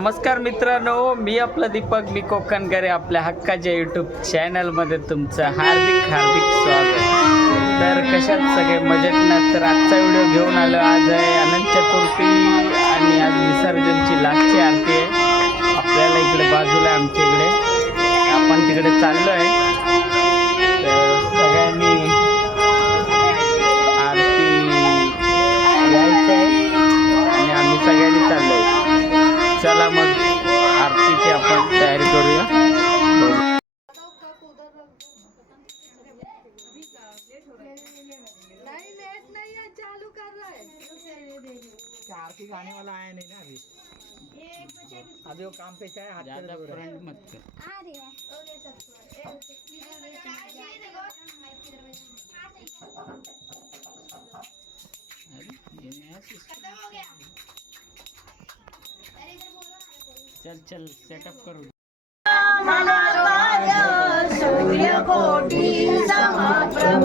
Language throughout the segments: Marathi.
नमस्कार मित्रांनो मी आपला दीपक मी कोकणकरे आपल्या हक्काच्या यूट्यूब चॅनलमध्ये तुमचं हार्दिक हार्दिक स्वागत. तर कशात सगळे मजेत ना? तर आजचा व्हिडिओ घेऊन आलो आज आहे अनंत चतुर्थी आणि आज विसर्जनची लास्टची आरती आहे. आपल्याला इकडे बाजूला आमच्या इकडे. आपण तिकडे चाललो आहे काम पे चाहे हाथ ज्यादा फ्रंट मत कर. आ रही है ओके सब अरे ये खत्म हो गया. अरे इधर बोलो चल चल सेटअप करो. सूर्य कोटी समप्रभ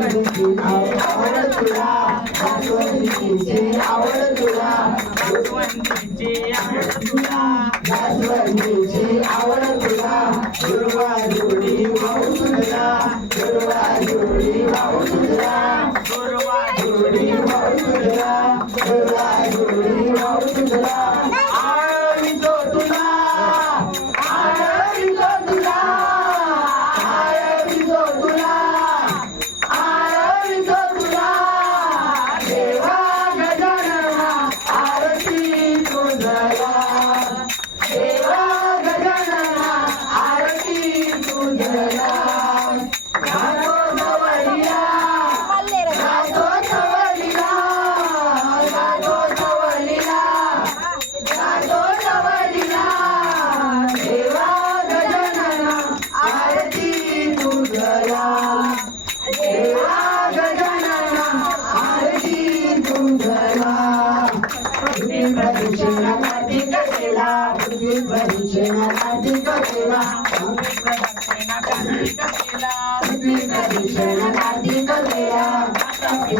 That's what DJ, I wanna do that. That's what DJ, I wanna do that. That's what DJ, I wanna.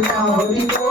Hari Hari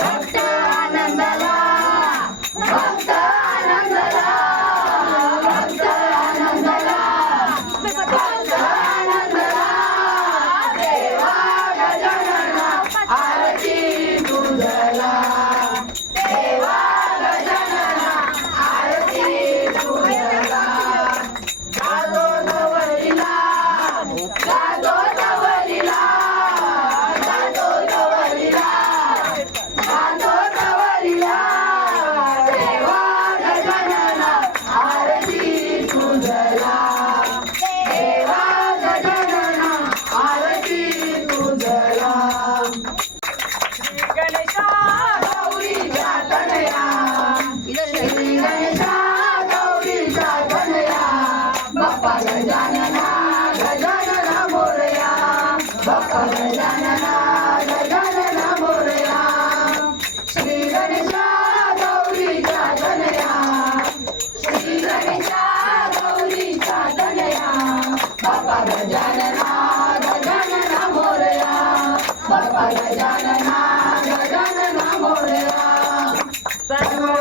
भक्तानंदला 在那来个人来打火机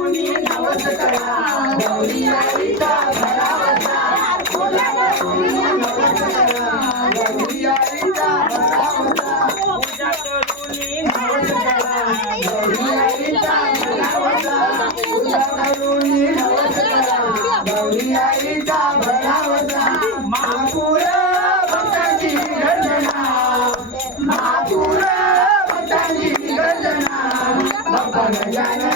करुणी नवस करा गौरी आईचा भरावसा गौरी आईचा भरावसा पूजा करुणी नवस करा गौरी आईचा भरावसा पूजा करुणी नवस करा गौरी आईचा भरावसा महापूर भक्तांची गर्जना महापूर भक्तांची गर्जना बाप्पा गजानना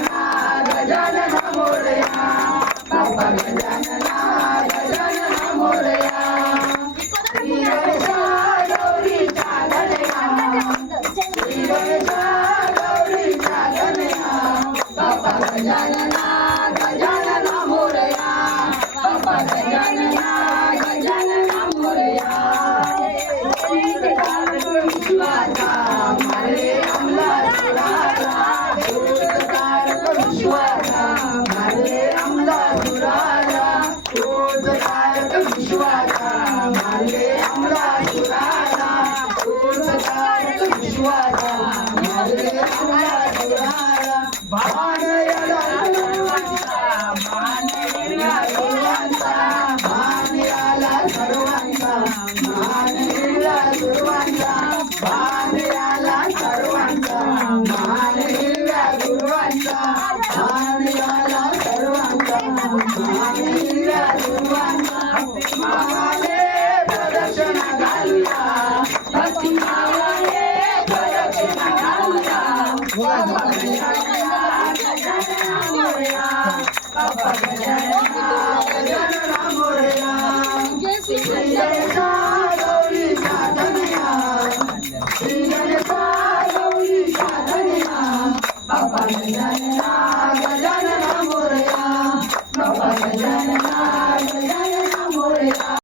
我怎么？